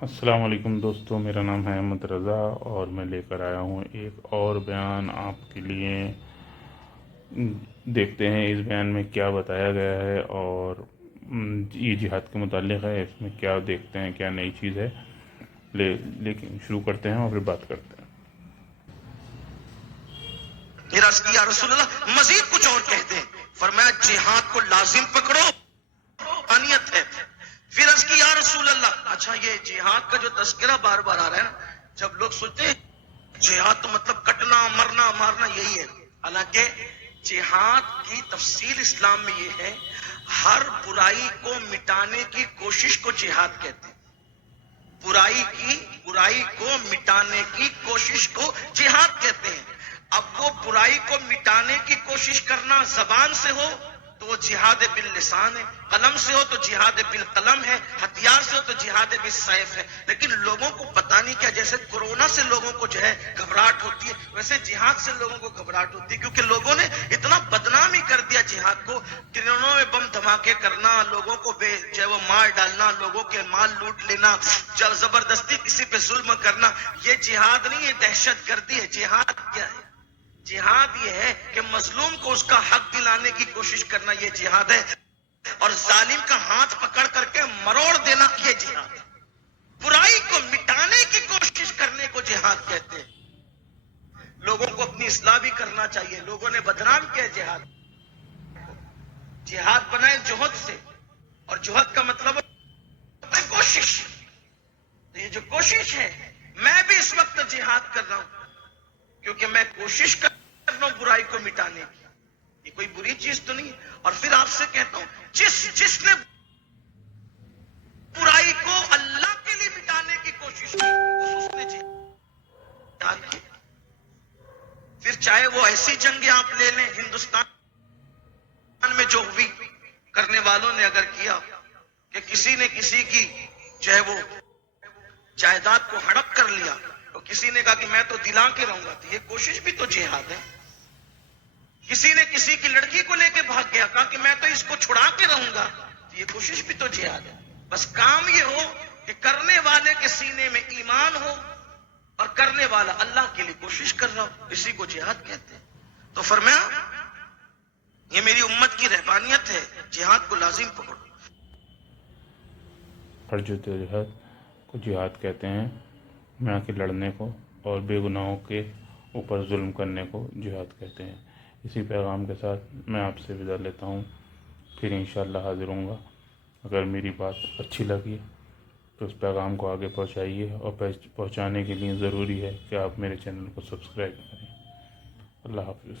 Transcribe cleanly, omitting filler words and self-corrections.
السلام علیکم دوستو، میرا نام ہے احمد رضا اور میں لے کر آیا ہوں ایک اور بیان آپ کے لیے۔ دیکھتے ہیں اس بیان میں کیا بتایا گیا ہے اور یہ جہاد کے متعلق ہے، اس میں کیا دیکھتے ہیں، کیا نئی چیز ہے۔ لیکن شروع کرتے ہیں اور پھر بات کرتے ہیں۔ یا رسول اللہ مزید کچھ اور کہتے ہیں، فرمایا جہاد کو لازم پکڑو، انیت ہے۔ پھر عرض کی یا رسول اللہ، اچھا یہ جہاد کا جو تذکرہ بار بار آ رہا ہے نا، جب لوگ سوچتے ہیں جہاد تو مطلب کٹنا مرنا مارنا یہی ہے، حالانکہ جہاد کی تفصیل اسلام میں یہ ہے، ہر برائی کو مٹانے کی کوشش کو جہاد کہتے ہیں۔ برائی کو مٹانے کی کوشش کو جہاد کہتے ہیں۔ اب وہ برائی کو مٹانے کی کوشش کرنا زبان سے ہو تو وہ جہاد باللسان ہے، قلم سے ہو تو جہاد بالقلم ہے، ہتھیار سے ہو تو جہاد بالسیف ہے۔ لیکن لوگوں کو پتہ نہیں کیا، جیسے کورونا سے لوگوں کو جو ہے گھبراہٹ ہوتی ہے، ویسے جہاد سے لوگوں کو گھبراہٹ ہوتی ہے، کیونکہ لوگوں نے اتنا بدنام ہی کر دیا جہاد کو، ٹرینوں میں بم دھماکے کرنا، لوگوں کو جو ہے وہ مار ڈالنا، لوگوں کے مال لوٹ لینا، زبردستی کسی پہ ظلم کرنا، یہ جہاد نہیں، یہ دہشت گردی ہے۔ جہاد کیا ہے؟ جہاد یہ ہے کہ مظلوم کو اس کا حق دلانے کی کوشش کرنا، یہ جہاد ہے، اور ظالم کا ہاتھ پکڑ کر کے مروڑ دینا، یہ جہاد ہے۔ برائی کو مٹانے کی کوشش کرنے کو جہاد کہتے ہیں۔ لوگوں کو اپنی اصلاح بھی کرنا چاہیے، لوگوں نے بدنام کیا جہاد۔ جہاد بنائے جوہد سے، اور جوہد کا مطلب ہے کوشش۔ یہ جو کوشش ہے، میں بھی اس وقت جہاد کر رہا ہوں کیونکہ میں کوشش کر رہا ہوں برائی کو مٹانے کی۔ یہ کوئی بری چیز تو نہیں۔ اور پھر آپ سے کہتا ہوں، جس نے برائی کو اللہ کے لیے مٹانے کی کوشش کی، اس نے جہاد کی۔ پھر چاہے وہ ایسی جنگیں آپ لے لیں ہندوستان میں جو بھی کرنے والوں نے اگر کیا کہ کسی نے کسی کی جو ہے وہ جائیداد کو ہڑپ کر لیا، تو کسی نے کہا کہ میں تو دلا کے رہوں گا، تو یہ کوشش بھی تو جہاد ہے۔ کسی نے کسی کی لڑکی کو لے کے بھاگ گیا، کہا کہ میں تو اس کو چھڑا کے رہوں گا، تو یہ کوشش بھی تو جہاد ہے۔ بس کام یہ ہو کہ کرنے والے کے سینے میں ایمان ہو اور کرنے والا اللہ کے لیے کوشش کر رہا ہو، اسی کو جہاد کہتے ہیں۔ تو فرمایا یہ میری امت کی رہبانیت ہے، جہاد کو لازم پکڑو۔ فرض جہاد کو جہاد کہتے ہیں، میں کے لڑنے کو اور بے گناہوں کے اوپر ظلم کرنے کو جہاد کہتے ہیں۔ اسی پیغام کے ساتھ میں آپ سے ودا لیتا ہوں، پھر انشاءاللہ حاضر ہوں گا۔ اگر میری بات اچھی لگی تو اس پیغام کو آگے پہنچائیے، اور پہنچانے کے لیے ضروری ہے کہ آپ میرے چینل کو سبسکرائب کریں۔ اللہ حافظ۔